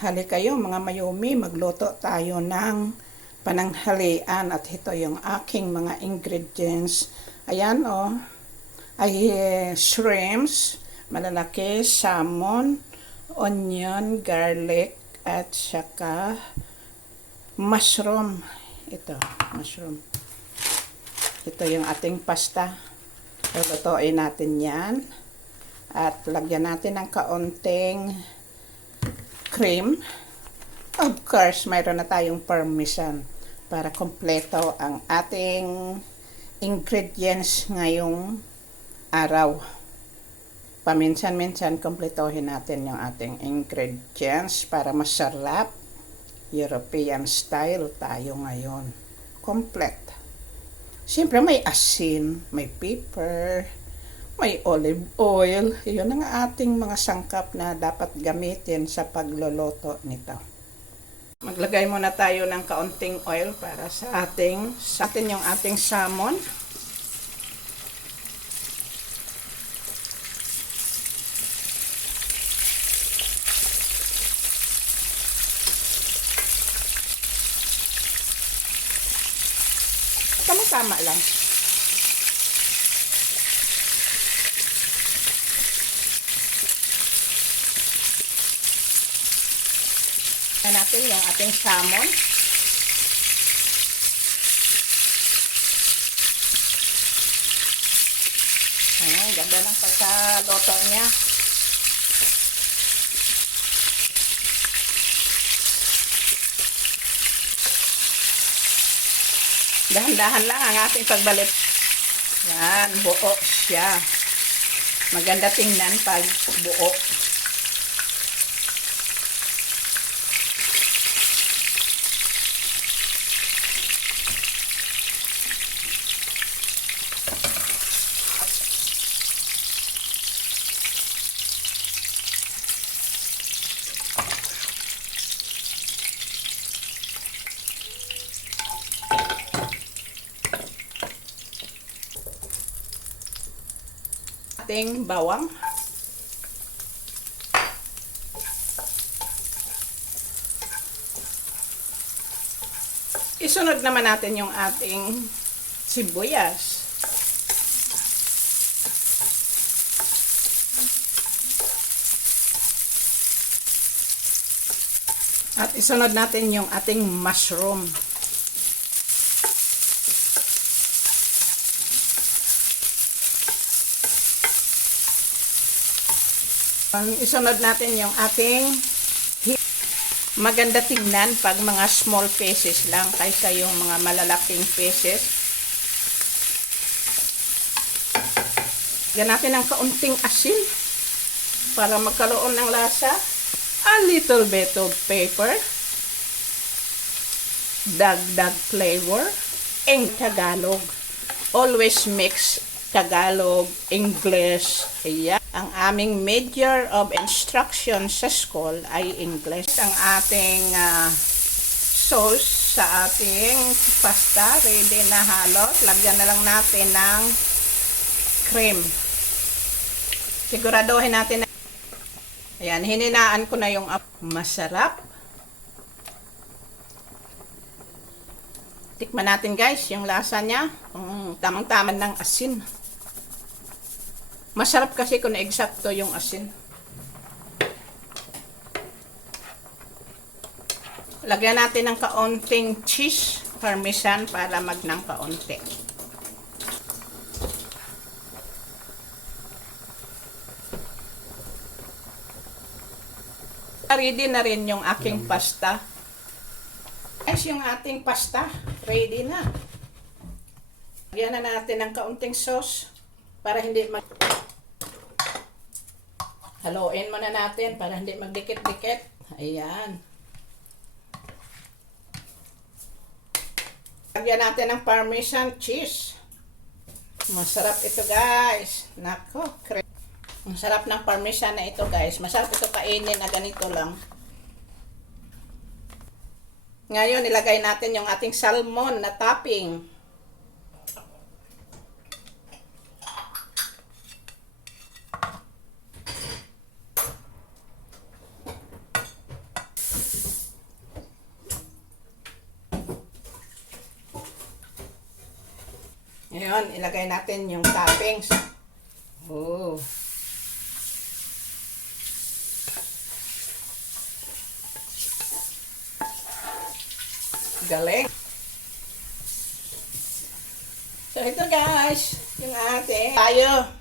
Hali kayo mga mayumi, magluto tayo ng pananghalian at ito yung aking mga ingredients. Ayan ay shrimps, malalaki, salmon, onion, garlic, at saka mushroom. Ito, mushroom. Ito yung ating pasta. Lulutuin natin yan. At lagyan natin ng kaunting cream. Of course, mayroon na tayong parmesan para kompleto ang ating ingredients ngayong araw. Paminsan-minsan kompletohin natin yung ating ingredients para masarap. European style tayo ngayon. Complete. Siyempre may asin, may pepper, may olive oil. Yun ang ating mga sangkap na dapat gamitin sa pagluluto nito. Maglagay muna tayo ng kaunting oil para sa atin yung ating salmon. Tama-tama lang. Natin yung ating salmon. Ayan, ganda ng pagkaluto niya. Dahan-dahan lang ang ating pagbalik. Yan, buo siya. Maganda tingnan pag buo. Ating bawang. Isunod naman natin yung ating sibuyas. At isunod natin yung ating mushroom. Isunod natin yung ating maganda tingnan pag mga small pieces lang kaysa yung mga malalaking pieces. Lagyan natin ng kaunting asin para magkaroon ng lasa. A little bit of pepper. Dagdag flavor. In Tagalog. Always mix Tagalog, English. Ayan. Ang aming major of instruction sa school ay English. Ang ating sauce sa ating pasta, ready na halot. Lagyan na lang natin ng cream. Siguraduhin natin na ayan, hininaan ko na yung masarap. Tikman natin guys, yung lasa niya. Tamang-taman ng asin. Masarap kasi kung eksakto yung asin. Lagyan natin ng kaunting cheese, parmesan para magnang kaunti. Ready na rin yung aking pasta. Guys, yung ating pasta, ready na. Lagyan na natin ng kaunting sauce para hindi haluin muna natin para hindi magdikit-dikit. Ayan. Lagyan natin ng parmesan cheese. Masarap ito guys. Nako, ang sarap ng parmesan na ito guys. Masarap ito kainin na ganito lang. Ngayon, ilagay natin yung ating salmon na topping. Ngayon, ilagay natin yung toppings. Oh. Galing. So ito guys, yung ating tayo.